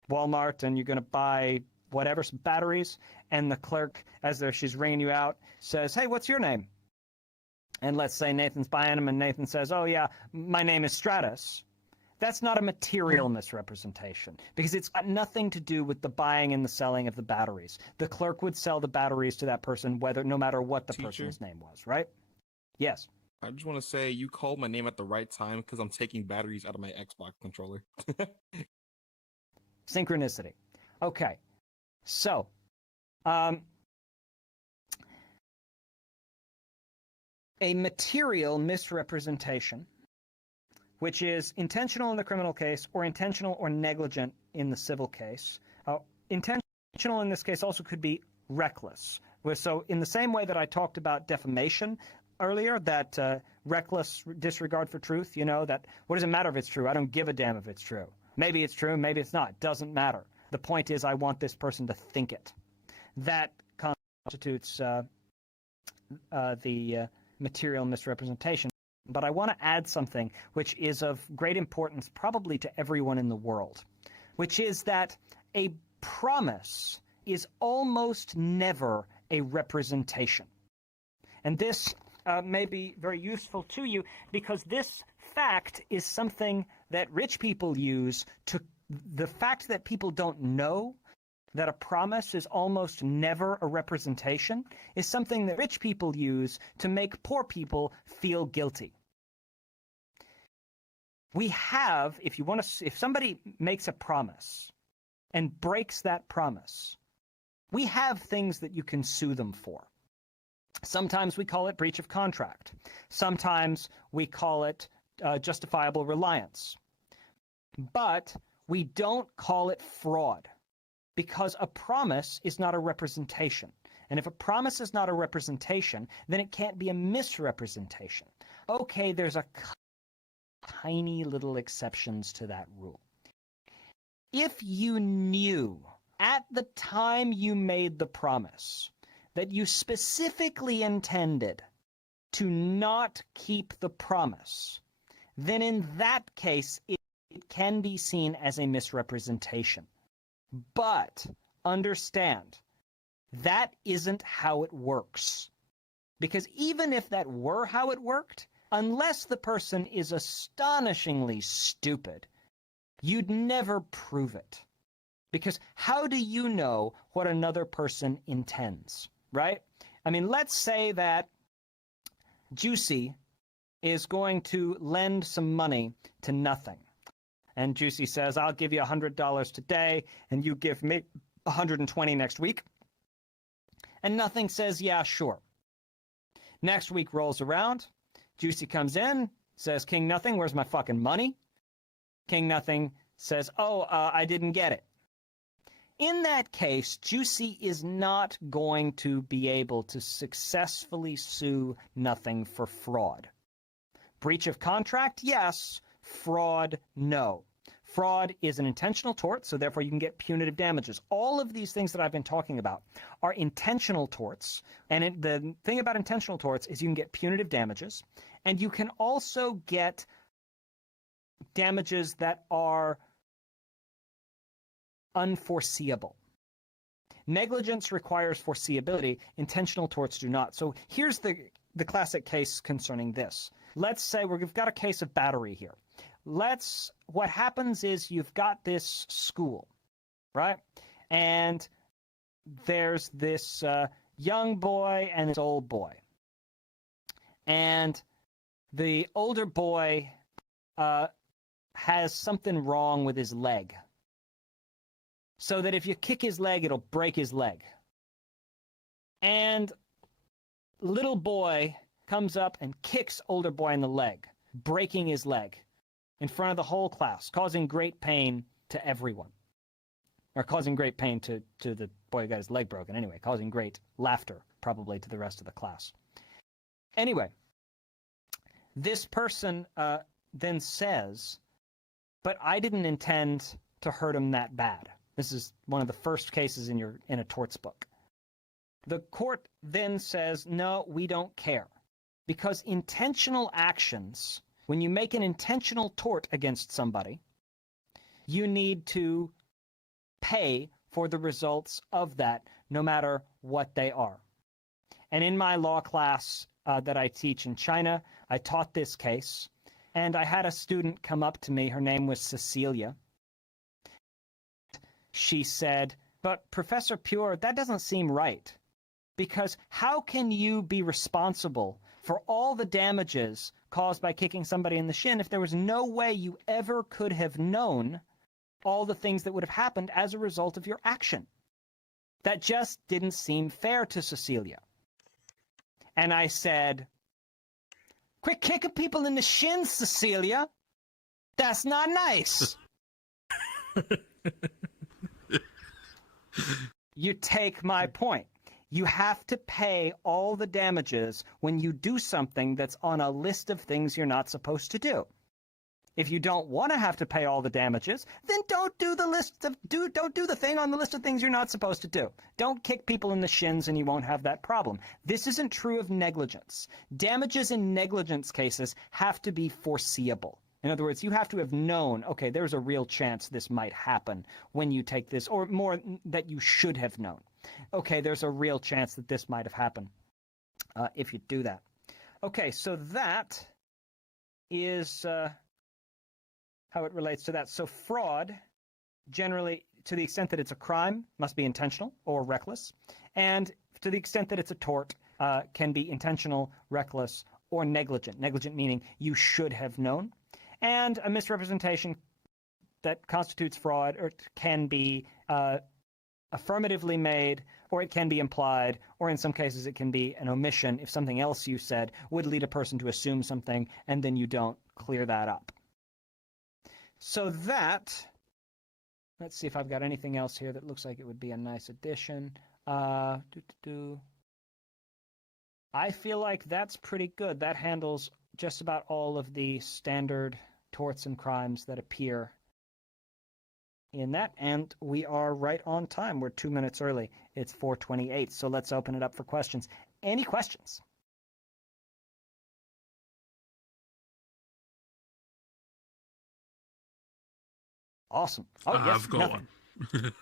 Walmart and you're going to buy whatever, some batteries, and the clerk, as she's ringing you out, says, "Hey, what's your name?" And let's say Nathan's buying them, and Nathan says, "Oh, yeah, my name is Stratus." That's not a material misrepresentation because it's got nothing to do with the buying and the selling of the batteries. The clerk would sell the batteries to that person no matter what the person's name was, right? Yes. I just want to say you called my name at the right time because I'm taking batteries out of my Xbox controller. Synchronicity. Okay. So, a material misrepresentation, which is intentional in the criminal case or intentional or negligent in the civil case. Intentional in this case also could be reckless. So in the same way that I talked about defamation earlier, that reckless disregard for truth, that what does it matter if it's true? I don't give a damn if it's true. Maybe it's true, maybe it's not. It doesn't matter. The point is I want this person to think it. That constitutes the material misrepresentation. But I want to add something which is of great importance probably to everyone in the world, which is that a promise is almost never a representation. And this may be very useful to you because this fact is something that rich people use to the fact that people don't know that a promise is almost never a representation is something that rich people use to make poor people feel guilty. We have, if somebody makes a promise and breaks that promise, we have things that you can sue them for. Sometimes we call it breach of contract. Sometimes we call it justifiable reliance. But we don't call it fraud because a promise is not a representation. And if a promise is not a representation, then it can't be a misrepresentation. Okay, there's a tiny little exceptions to that rule. If you knew at the time you made the promise that you specifically intended to not keep the promise, then in that case, it can be seen as a misrepresentation. But understand, that isn't how it works. Because even if that were how it worked, unless the person is astonishingly stupid, you'd never prove it. Because how do you know what another person intends, right? I mean, let's say that Juicy is going to lend some money to Nothing. And Juicy says, I'll give you $100 today, and you give me $120 next week. And Nothing says, yeah, sure. Next week rolls around. Juicy comes in, says, King Nothing, where's my fucking money? King Nothing says, I didn't get it. In that case, Juicy is not going to be able to successfully sue Nothing for fraud. Breach of contract, yes. Fraud, no. Fraud is an intentional tort, so therefore you can get punitive damages. All of these things that I've been talking about are intentional torts, and the thing about intentional torts is you can get punitive damages, and you can also get damages that are unforeseeable. Negligence requires foreseeability. Intentional torts do not. So here's the classic case concerning this. Let's say we've got a case of battery here. What happens is you've got this school, right? And there's this young boy and this old boy. And the older boy has something wrong with his leg. So that if you kick his leg, it'll break his leg. And little boy comes up and kicks older boy in the leg, breaking his leg in front of the whole class, causing great pain to everyone. Or causing great pain to the boy who got his leg broken. Anyway, causing great laughter, probably, to the rest of the class. Anyway, this person then says, but I didn't intend to hurt him that bad. This is one of the first cases in a torts book. The court then says, no, we don't care. Because intentional actions, when you make an intentional tort against somebody, you need to pay for the results of that, no matter what they are. And in my law class that I teach in China, I taught this case, and I had a student come up to me. Her name was Cecilia. She said, but Professor Pure, that doesn't seem right. Because how can you be responsible for all the damages caused by kicking somebody in the shin if there was no way you ever could have known all the things that would have happened as a result of your action? That just didn't seem fair to Cecilia. And I said, quit kicking people in the shins, Cecilia. That's not nice. You take my point. You have to pay all the damages when you do something that's on a list of things you're not supposed to do. If you don't want to have to pay all the damages, then don't do the thing on the list of things you're not supposed to do. Don't kick people in the shins and you won't have that problem. This isn't true of negligence. Damages in negligence cases have to be foreseeable. In other words, you have to have known, okay, there's a real chance this might happen when you take this, or more that you should have known. Okay, there's a real chance that this might have happened if you do that. Okay, so that is how it relates to that. So fraud, generally, to the extent that it's a crime, must be intentional or reckless. And to the extent that it's a tort, can be intentional, reckless, or negligent. Negligent meaning you should have known. And a misrepresentation that constitutes fraud or can be affirmatively made, or it can be implied, or in some cases it can be an omission if something else you said would lead a person to assume something and then you don't clear that up. So that, let's see if I've got anything else here that looks like it would be a nice addition. I feel like that's pretty good. That handles just about all of the standard torts and crimes that appear in that, and we are right on time. We're 2 minutes early. It's 4:28, so let's open it up for questions. Any questions? Awesome. Oh, yes, I've got nothing. one.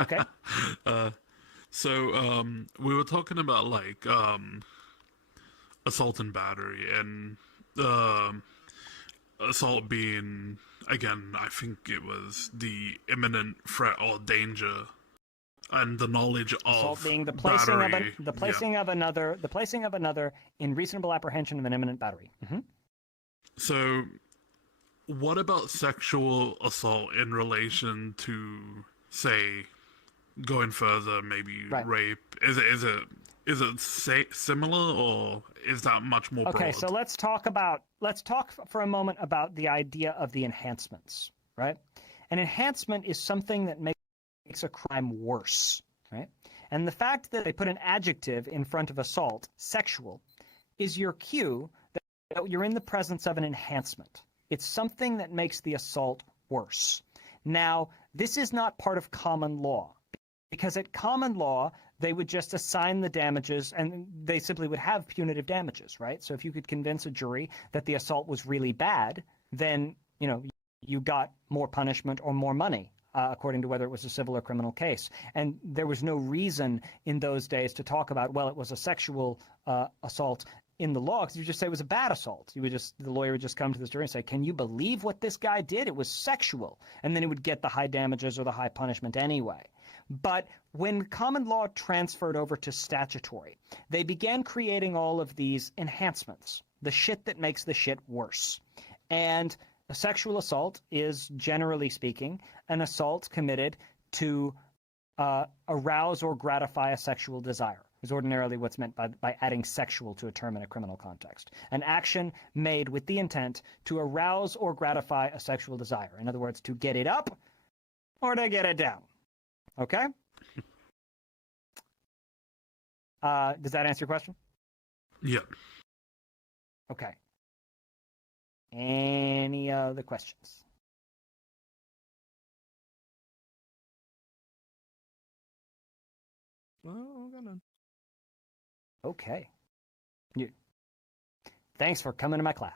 Okay. So we were talking about like assault and battery, and assault being, again, I think it was the imminent threat or danger, and the knowledge of Assault being the placing battery. of the placing of another in reasonable apprehension of an imminent battery. Mm-hmm. So, what about sexual assault in relation to, say, going further, maybe Right. rape? Is it similar, or is that much more Okay, broad? so let's talk for a moment about the idea of the enhancements, right? An enhancement is something that makes a crime worse, right? And the fact that they put an adjective in front of assault, sexual, is your cue that you're in the presence of an enhancement. It's something that makes the assault worse. Now, this is not part of common law, because at common law, they would just assign the damages and they simply would have punitive damages, right? So if you could convince a jury that the assault was really bad, then, you got more punishment or more money, according to whether it was a civil or criminal case. And there was no reason in those days to talk about, well, it was a sexual assault in the law, because you just say it was a bad assault. The lawyer would just come to this jury and say, can you believe what this guy did? It was sexual. And then he would get the high damages or the high punishment anyway. But when common law transferred over to statutory, they began creating all of these enhancements, the shit that makes the shit worse. And a sexual assault is, generally speaking, an assault committed to arouse or gratify a sexual desire, is ordinarily what's meant by adding sexual to a term in a criminal context. An action made with the intent to arouse or gratify a sexual desire. In other words, to get it up or to get it down. Okay? Does that answer your question? Yeah. Okay. Any other questions? Well, I got none. Okay. Thanks for coming to my class.